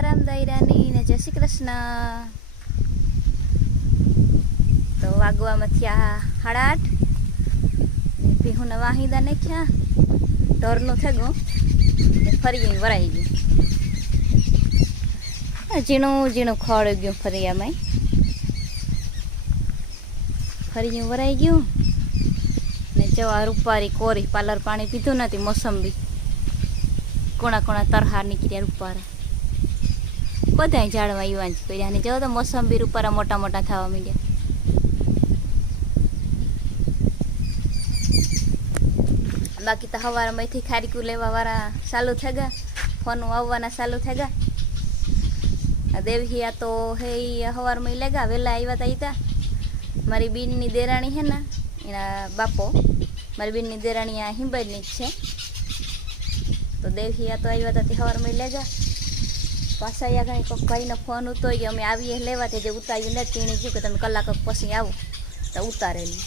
સીતારામ દાયરાની ને જય શ્રી કૃષ્ણ. તો વાગવામાં થયા સાડા આઠ. ભીહુના વાહિદા નાખ્યા ઢોરનું થયું ને ફરી વરાઈ ગયું. ઝીણું ઝીણું ખોળ ગયું ફરી આમાં. ફરી ગયું વરાઈ ગયું. ને જવા રૂપારી કોરી પાર્લર પાણી પીધું નથી, મોસંબી. કોણા કોણા તરહાર નીકળ્યા રૂપારા. બધા ઝાડવા યુવાન જ પડ્યા ને જો તો મોસંબી રૂપારા મોટા મોટા થવા માંડ્યા. બાકી તો સવારમાંથી ખારીકું લેવા વાળા ચાલુ થઈ ગયા ફોન આવવાના ચાલુ થઈ ગયા આ તો હે સવારમાં લેગા વહેલા આવ્યા તા ઈ મારી બીનની દેરાણી હે ને, એના બાપો, મારી બીનની દેરાણી આ હિંબલની જ છે. તો દેવહિયા તો આવ્યા હતા તે સવારમાં લેગા. પાછા યા કાંઈ ભાઈનો ફોન ઉતો ગયો અમે આવીએ લેવા તે જે ઉતારી ને તેણે કહ્યું કે તમે કલાક પછી આવો. તો ઉતારેલી.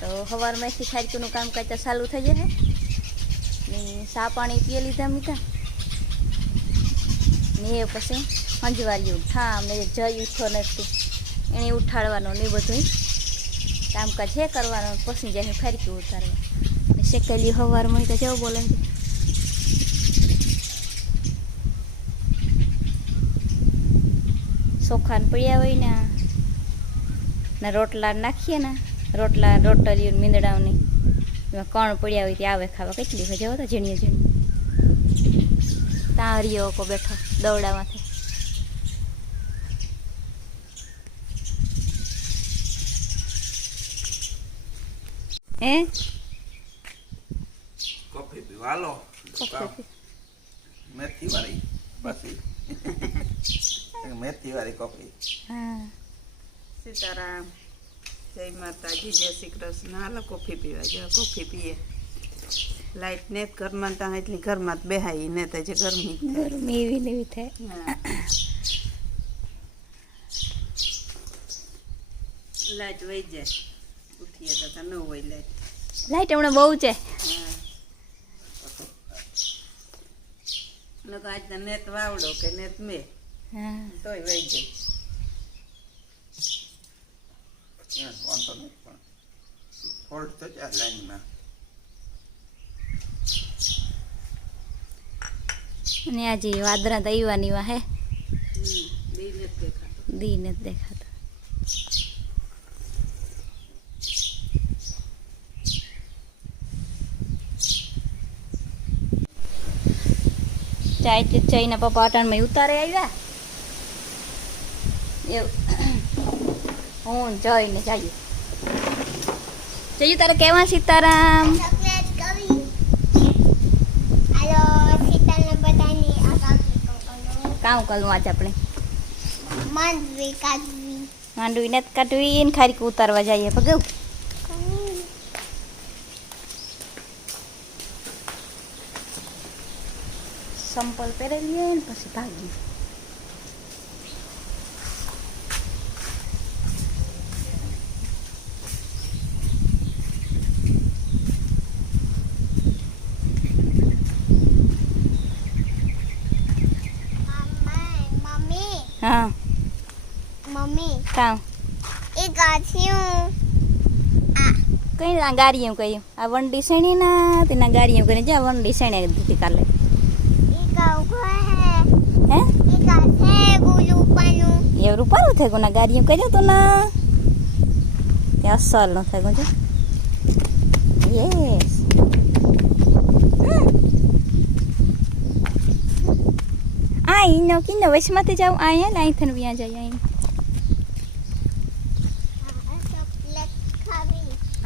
તો સવારમાંથી ખાડકીનું કામ કરતા ચાલુ થઈ જશે ને સા પાણી પીએ લીધા મીઠા ને એ પછી સંજવાર્યું હા મેં જઈ ઉઠો નથી એને ઉઠાડવાનો ને બધું કામકાજ છે કરવાનું, પછી જાય ફેરકી ઉતારવા. શેકેલી સવારમાં તો જવું બોલે છે. ચોખાને પડ્યા હોય ને ને રોટલા નાખીએ ને રોટલા રોટલીઓ મીંદડાઓની. એમાં કણ પડ્યા હોય તે આવે ખાવા. કેટલી હોય જવો તો ઝીણીએ ઝીણી ત્યાં હરિયો કો બેઠો દવડામાંથી હે? કોફી પીવા હાલો મેથી વાળી પછી મેથી વાળી કોફી. હા. સીતારામ જય માતાજી જય શ્રી કૃષ્ણ. હાલો કોફી પીવા જો કોફી પીએ. લાઈટ ને જ ઘરમાં ત્યાં એટલી ઘરમાં બેહાઈ ને તો જે ગરમી ગરમી એવી ને એવી થાય. લાઈટ વહી જાય. ઉઠીએ તો તો ન હોય લાઈટ લાઈટ હમણાં બહુ છે. હા. લોકો આજ નેત વાવડો કે નેત મેં. તોય વહી જાય વાંધો નહીં પણ ફોલ્ટ થશે લાઈનમાં. અને આજે વાદરા તો વાહે દી નથી દેખાતું. દેખાતા ચાય ચાઈના પપ્પા અટાણમાં ઉતારે આવ્યા. એવું હું જઈને જઈએ જયું તારે કેવા સીતારામ ચોકલેટ કવી હાલો સીતાને બધાની આગામી કોકનો કામ કરવું આજે આપણે માંડવી કાઢવી માંડવી નથી કાઢવી ને ખારીક ઉતારવા જઈએ ભગવ સંપલ પહેરી લઈએ ને પછી ભાગી કામ એ ગાછિયું કઈ ના ગાડી એમ કહ્યું આ વન શેણી ના તેના ગાડી એમ કરીને જા વન શેણી દીધી કાલે એ ગાવ હે હે એ ગાછે ગુલુ પાનું રૂપારું થઈ ગયું ના ગાડી એમ કર્યું તું ના તે અસલ નો થઈ ગયું યસ આ ઈનો કિનો વચમાંથી જાઉં અહીંયા ને અહીંથી વ્યાં જાય અહીં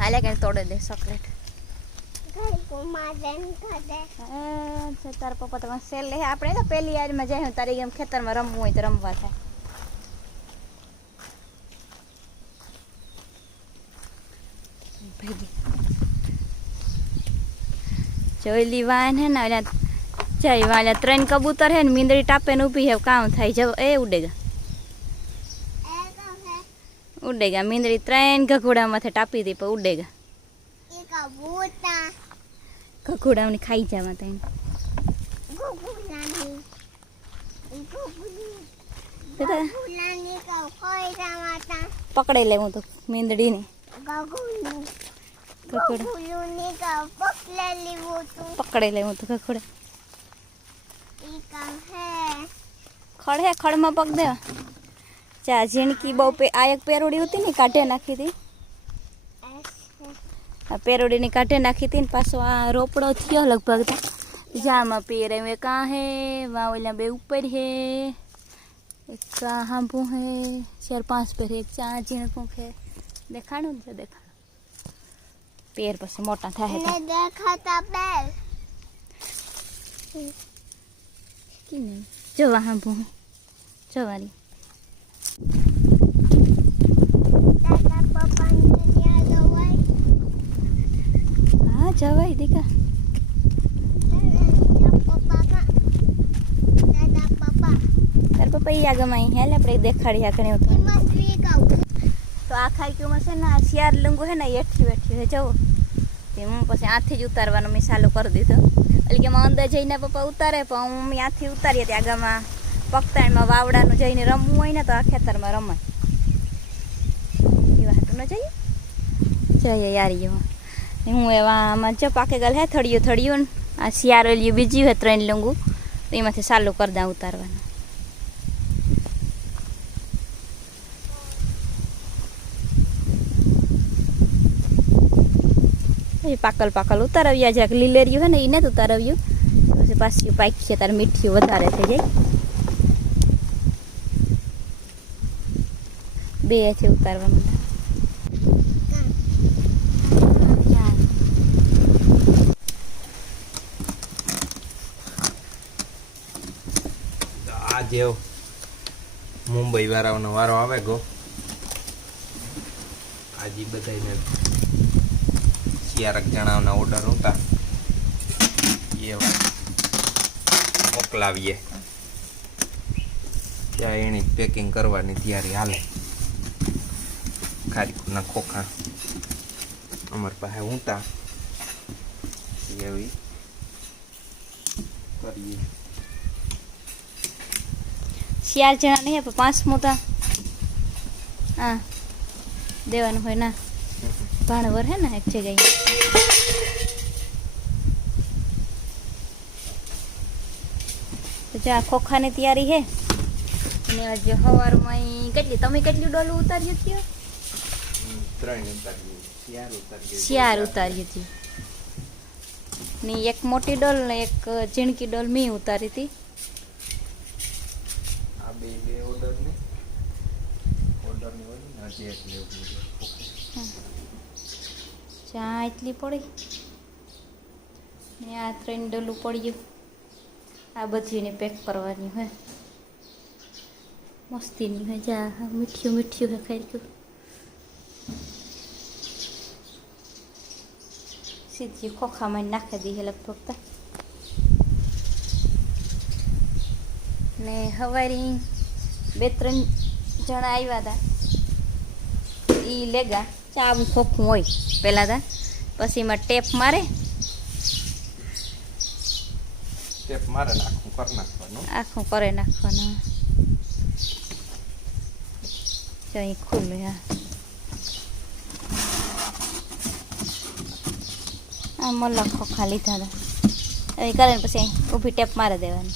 ખાવી હાલે કે તોડે દે ચોકલેટ ઘર કુમારન ખાધે તારા પપ્પા તમારે સેલ લે આપણે તો પહેલી યારમાં જાય તારી એમ ખેતરમાં રમવું હોય તો રમવા થાય. ભેગી. જોઈલી વાન હે ને ઓલા જઈ વાલા ત્રણ કબૂતર હે ને મીંદડી ટાપે ને ઊભી હે કામ થાય જવ એ ઉડેગા એ તો હે ઉડેગા. મીંદડી ત્રણ ઘઘોડામાંથી ટાપી હતી પણ ઉડેગા. એ કબૂતર ઘઘોડાઓને ખાઈ જવા તઈને પકડે લે હું તો મીંદડીને. પકડે લે હું તો હે. ખડ હે ખડમાં પગ ચા ઝીણકી બહુ પે આ એક પેરોડી હતી ને કાઢે નાખી હતી. આ પેરોડીની કાઢે નાખી હતી ને પાછો આ રોપડો થયો લગભગ તો. જામાં પેરે મેં કાં હે વા ઓલા બે ઉપર હે એક કા હાંભું હે ચાર પાંચ પેર એક ચા ઝીણકું હે. દેખાડું ને તો દેખાડું પેર પછી મોટા થાય તો. ને દેખાતા બેલ કી નહીં જોવા હાંભું જોવાની દાદા પપ્પાને ત્યાં જવાય હા જવાય દીકા દાદા પપ્પા કા દાદા પપ્પા તાર પપ્પા ઈ આગળ અહીં હેલે આપણે દેખાડી આગળ એવું તો એમાં દ્વી કહું તો આ ખાઈક્યુંમાં છે ને આ શિયાર લંગુ છે ને એ એઠી વેઠી છે જવો તે હું પછી આથી જ ઉતારવાનું મેં ચાલુ કરી દીધું એટલે કે એમાં અંદર જઈને પપ્પા ઉતારે પણ હું મેં આથી ઉતારીએ ત્યાં આગળમાં પગતાણમાં વાવડાનું જઈને રમવું હોય ને તો આ ખેતરમાં રમાય એવા હાટું ન જઈએ જઈએ યારી એમાં ને હું એવા આમાં જો પાકે ગયેલ હે થળિયું થળિયું ને. આ શિયારોલિયું બીજી હોય ત્રણ લંગુ. તો એમાંથી ચાલુ કરી દઉં ઉતારવાનું. પછી પાકલ પાકલ ઉતારવ્યા જ્યાં લીલેરિયું હોય ને એને જ ઉતારવ્યું. પછી પાછી પાકી છે તારે મીઠી વધારે થઈ જાય. બે છે ઉતારવા માંડ્યા તો મુંબઈ વાળાનો વારો આવે ગો. આજે બધાને શિયારક જણાવના ઓર્ડર હતા. એ મોકલાવીએ. ત્યાં એની પેકિંગ કરવાની તૈયારી હાલે. ખારીકુના ખોખા. અમારી પાસે ઊંટા. એવી કરીએ. ચાર જણા નહીં પણ પાંચ મોતા હા. દેવાનું હોય ના. ભાણવર હે ને એક જગ્યાએ. જા ખોખાની તૈયારી હે. અને આજે સવારમાં કેટલી તમે કેટલી ડોલું ઉતાર્યું થયું? ત્રણ ઉતારીએ શિયાર ઉતારીએ ઉતારી હતી ને એક મોટી ડોલ ને એક ઝીણકી ડોલ મેં ઉતારી હતી. બે બે ઓર્ડર ને. ઓર્ડર ને હોય ને, હજી એક લેવું ચા એટલી પડી? ને આ ત્રણ ડોલું પડ્યું. આ બધીને પેક કરવાની હોય. મસ્તીની હોય, જા મીઠ્યું મીઠ્યું હે ખાઈ ગયું સીધી ખોખામાં નાખી દઈએ લગભગ ને હવારી બે ત્રણ જણા આવ્યા હતા એ લેગા ચાવું ખોખું હોય પહેલાં તા. પછી એમાં ટેપ મારે. ટેપ મારે નાખું કરી નાખવાનું. આખું કરે નાખવાનું. જો અહીં ખુલ્લું હા. આ મલ્લા ખોખા લીધા હતા એ કરે પછી અહીં ઊભી ટેપ મારી દેવાની.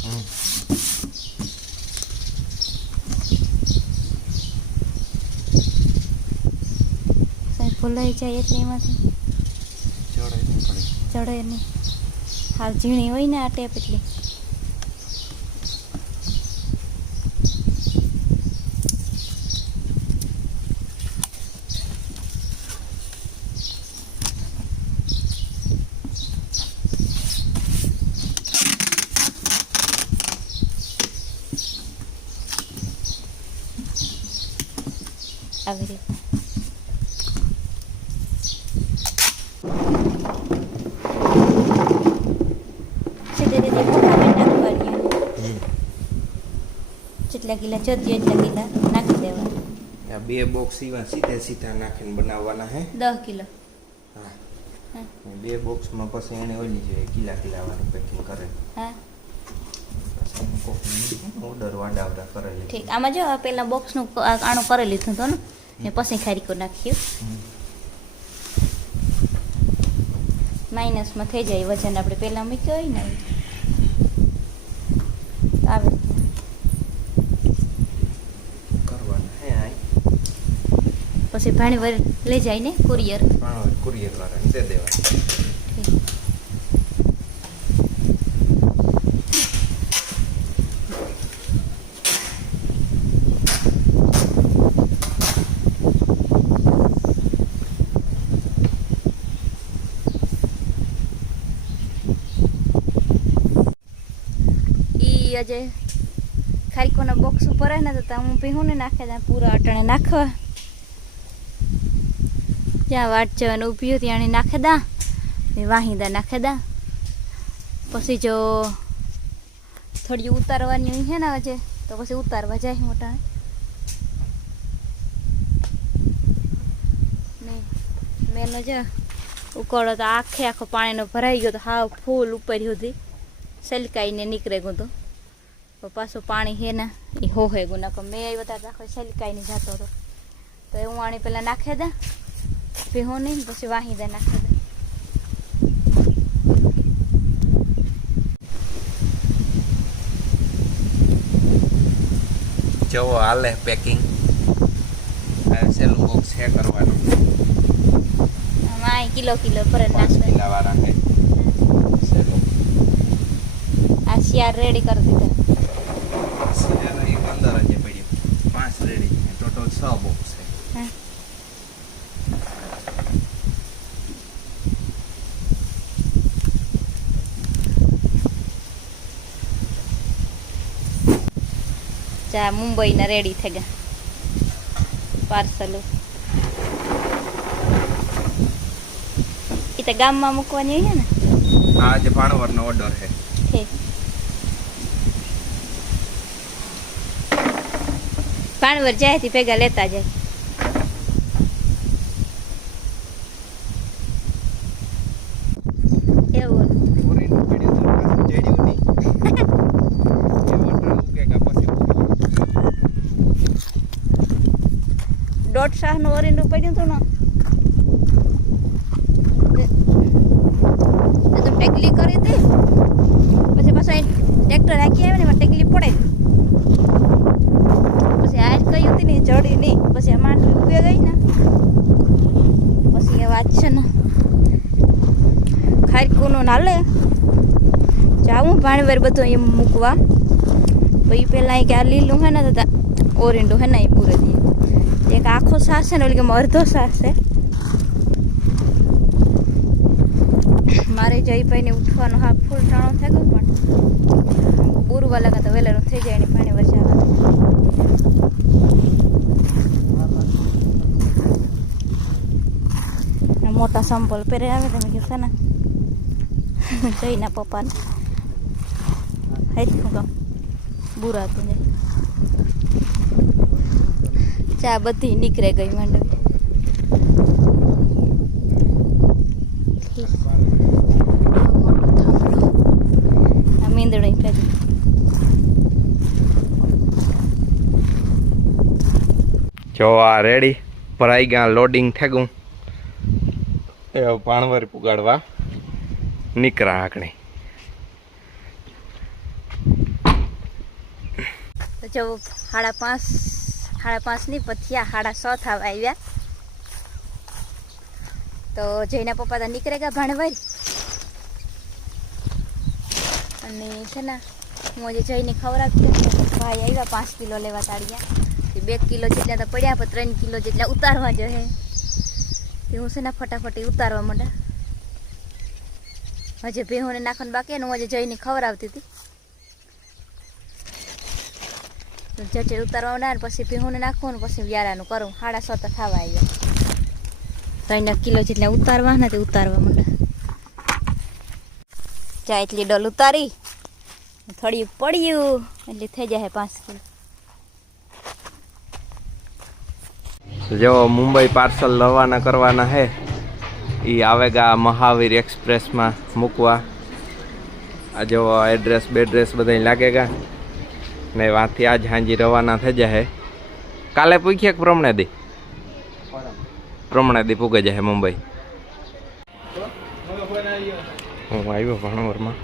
ભૂલાઈ જાય એટલે એમાંથી. નહીં પડે. ચડે નહીં. હાવ ઝીણી હોય ને આ ટેપ એટલે. આવી રીતે સીધી રીતે ખોખામાં નાખવાની હમ. જેટલા કિલા જોતી એટલા કિલા નાખી દેવા આ બે બોક્સ ઈવા સીધે સીધા નાખીને બનાવવાના હે? દસ કિલો. હા. બે બોક્સમાં પછી એને ઓલી જોઈએ કિલા કિલા વાળું પેકિંગ કરે હા ઓર્ડર વાડાવડા કરેલી. ઠીક. આમાં જો પેલા બોક્સનું આણું કરી લીધું હતું ને ને પછી ખારીકો નાખ્યું. માઇનસમાં થઈ જાય વજન આપણે પહેલાં મૂક્યો હોય ને એ. આવે કરવાના હે આ પછી ભાણી વર લઈ જાય ને કુરિયર? કુરિયર વાળાને દે દેવા. આજે ખારીકોના બોક્સ ઉપર હે ને તો હું પીહું ને નાખે ત્યાં પૂરા અટણે નાખવા. જ્યાં વાટ જવાનું ઊભી હોય ત્યાં નાખે દા ને વાહિંદા નાખે દા પછી જો થોડી ઉતારવાની હોય છે ને આજે તો પછી ઉતારવા જાય મોટા ને મેનો જો ઉકળો તો આખે આખો પાણીનો ભરાઈ ગયો તો હાવ ફૂલ ઉપર સુધી સલકાઈને નીકળે ગયું તો. તો પાછું પાણી હે ને, એ હોહે ગયું ના મેં આવ્યો ત્યારે આખો સલકાઈને જતો હતો. તો એ હું આણી પેલા નાખે દે ભીહો નહીં પછી વાહી દે નાખે દે જવો હાલે પેકિંગ સેલું બોક્સ છે કરવાનું આમાં કિલો કિલો પર કિલા વાળા છે સેલું આ શિયાર રેડી કરી દીધા એક અંદર જ પડ્યું પાંચ રેડી ટોટલ છ બોક્સ છે હા. ચા મુંબઈના રેડી થઈ ગયા પાર્સલો એ તો ગામમાં મૂકવાની હોય ને? હા જે ભાણવરનો ઓર્ડર છે. ભાણવર જાય થી ભેગા લેતા જાય એવું ઓરેન્જ પડ્યું તો પાછું જડ્યું નહીં એ ઓર્ડર ઉકે કે પછી દોઢ શાહનું ઓરેન્ડું પડ્યું હતું ને. તો ટેકલી કરી હતી. પછી પાછું ટ્રેક્ટર હાકી આવે ને એમાં ટેકલી પડે. પછી આજ કહ્યું હતી ને ચડી નહીં. પછી માંડવી ઊભી ગઈ ને. પછી એ વાત છે ને ખારકુનું નાલે. જાવું ભાણવેર બધું એમ મૂકવા. પછી પેલા કે આ લીલું હે ને ઓરેન્ડું હે ને એ પૂરે દઈએ. એક આખો સાસ છે ને ઓલી કે અડધો સાસ છે મારે જયભાઈને ઉઠવાનું હા ફૂલ ટાણો થઈ ગયો પણ બુરવા લાગે તો વહેલાનું થઈ જાય એની પાણી વરસાવા મોટા સંપલ પહેરે આવે તમે કહેશો ને જઈના પપ્પાને હેજ કહું બુરા તું જાય ચા બધી નીકળે ગઈ માંડવી. મીંદડી ભેગી જો આ રેડી ભરાઈ ગયા લોડિંગ થેગું એ પાણવર પુગાડવા. નીકળા આકણી તો જો સાડા પાંચ સાડા પાંચની પથિયા સાડા સો થવા આવ્યા. તો જઈના પપ્પા તો નીકળે ગયા ભાણભાઈ અને છે ને, હું આજે જઈને ખવડાવતી હતી. ભાઈ આવ્યા પાંચ કિલો લેવા તાળ્યા. બે કિલો જેટલા તો પડ્યા, પણ ત્રણ કિલો જેટલા ઉતારવા જો હે. તે હું છે ને ફટાફટ ઉતારવા માંડ્યા. હજે ભેહોને નાખવાનું બાકી અને હું આજે જઈને ખવડાવતી હતી. જચે ઉતારવા પછી ભીહુંને નાખવું ને પછી વ્યારાનું કરું. સાડા સો તો થવા આવ્યા ત્રણ કિલો જેટલા ઉતારવા ને તે ઉતારવા માંડે. ચા એટલી ડોલ ઉતારી? થોડી પડ્યું. એટલે થઈ જાય પાંચ કિલો. જો મુંબઈ પાર્સલ લવાના કરવાના હે એ આવેગા મહાવીર એક્સપ્રેસમાં મૂકવા. આ જો એડ્રેસ બેડ્રેસ બધા લાગે ગા ને વાંથી આજ હાંજી રવાના થઈ જાય કાલે પૂછીએ કે પ્રમણે દી પ્રમણે દી પૂગે જાય મુંબઈ. હું આવ્યો ભણવરમાં.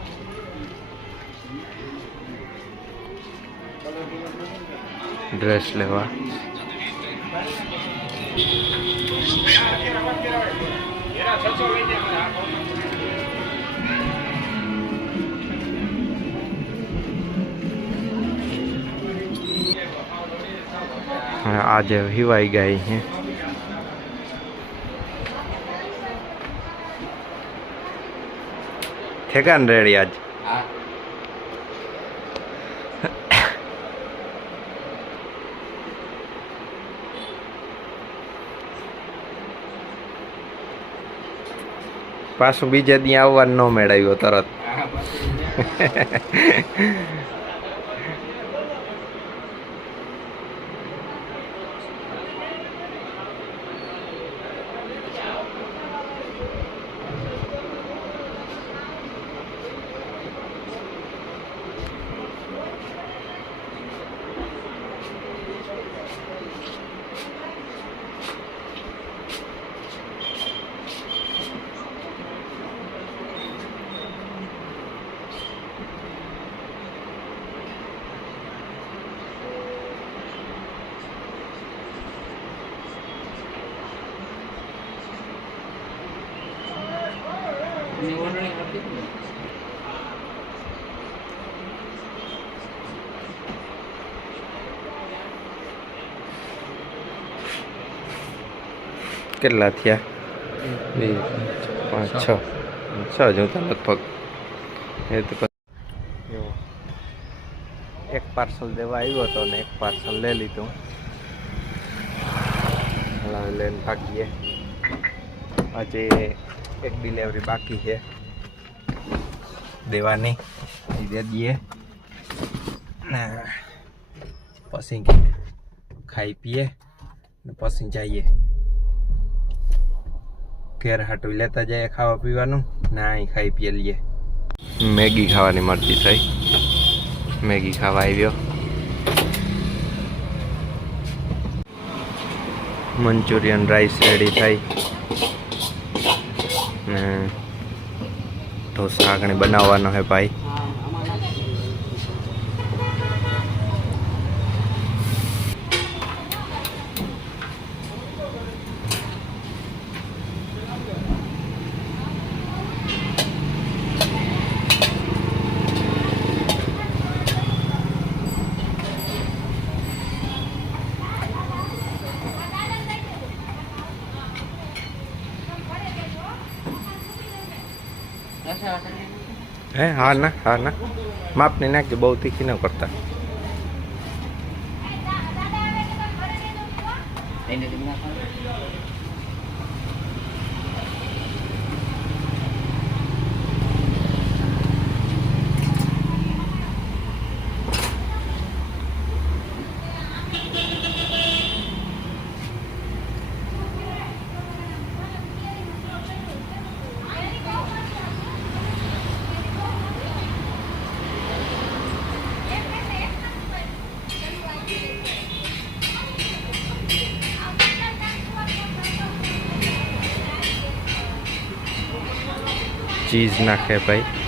ડ્રેસ લેવા. હા, આજે હિવાઈ ગઈ હે ઠેકાન રેડી આજ. પાછું બીજે દી આવવાનું ન મેળવ્યો તરત. કેટલા થયા? બે, પાંચ, છ. છ જોતા લગભગ. એ તો એક પાર્સલ દેવા આવ્યો હતો ને એક પાર્સલ લઈ લીધું. લઈને ભાગીએ. આજે એક ડિલિવરી બાકી છે. દેવાની. દે દઈએ. પછી ખાઈ પીએ પછી જઈએ. ઘેર હાટવી લેતા જઈએ ખાવા પીવાનું. ના અહીં ખાઈ પીએ લઈએ. મેગી ખાવાની મરજી થઈ. મેગી ખાવા આવ્યો. મંચુરિયન રાઈસ રેડી થઈ. ને ઢોસા આગળ બનાવવાનો હે ભાઈ. હે હા ના હા ના. માપની નાખજો બહુ તીખી ન કરતા. ચીઝ નાખે ભાઈ.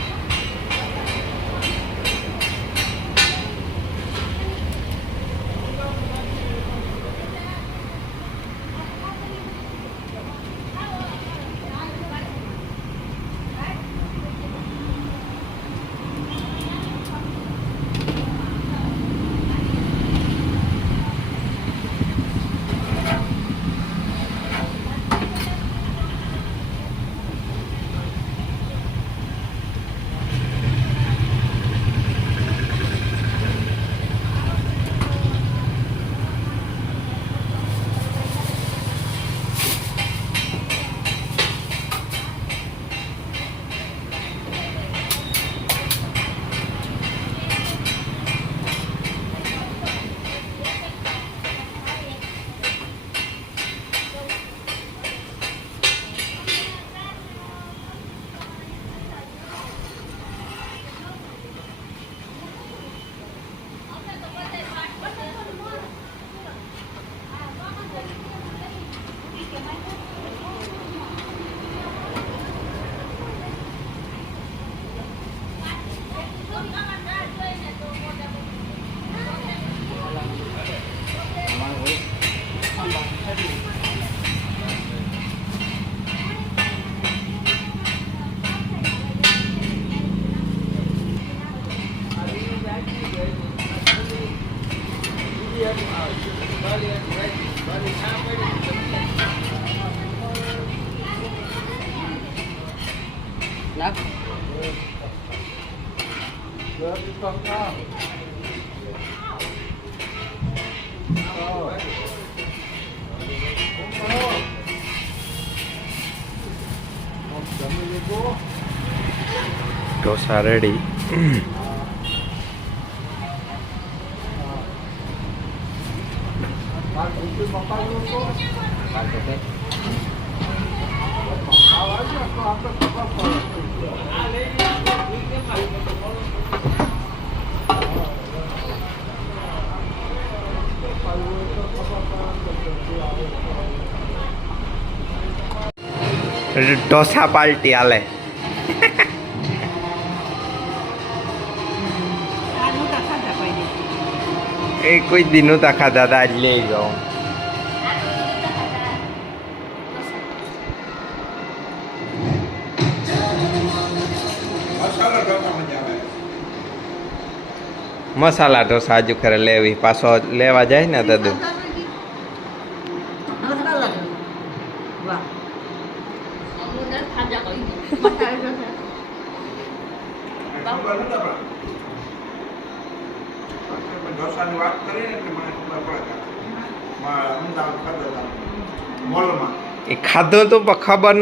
ઢોસા રેડી ઢોસા પાર્ટી હાલે. એ કોઈ દી નહોતા ખાધા હતા આજ લઈ આવે. મસાલા ઢોસા હજુ ખરે લેવી. પાછો લેવા જાય ને દદુ વાહ ખબર નતા પડે ઢોસાની વાત કરી ને એટલે મને ખબર પડે મારા અમદાવાદ ખાધા હતા મોલમાં એ ખાધું તો પણ ખબર નહોતી કામ હે પછી આજ હું લઈ ગયો તાર ખબર પડે કે આને ઢોસા કહેવાય પુષ્પાનું બે હે, ખરાબ લાગે ને આપણે થોડું ખબર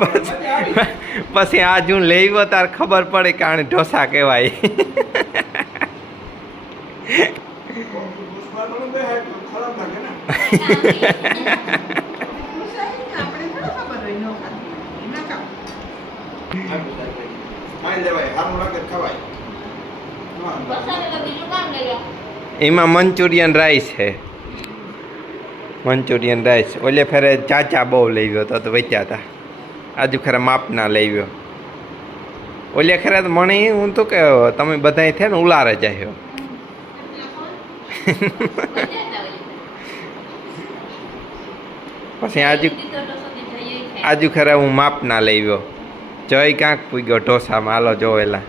હોય પછી આ ના ખાવ ખાઈ ખબર પડે કે આને ઢોસા કહેવાય. એમાં મંચુરિયન રાઈસ છે. Manchurian rice. ઓલે ફેરે ચાચા બહુ લઈ ગયો તો તો વેચ્યા હતા આજુ ખરા માપના લઈ ગયો ઓલે ખરા મને હું તો કે તમે બધા થયા ને ઉલારે જાય પછી આજુ આજુ ખરા હું માપના લઈ ગયો જય ક્યાંક પૂગ્યો ઢોસામાં. હાલો જોવેલા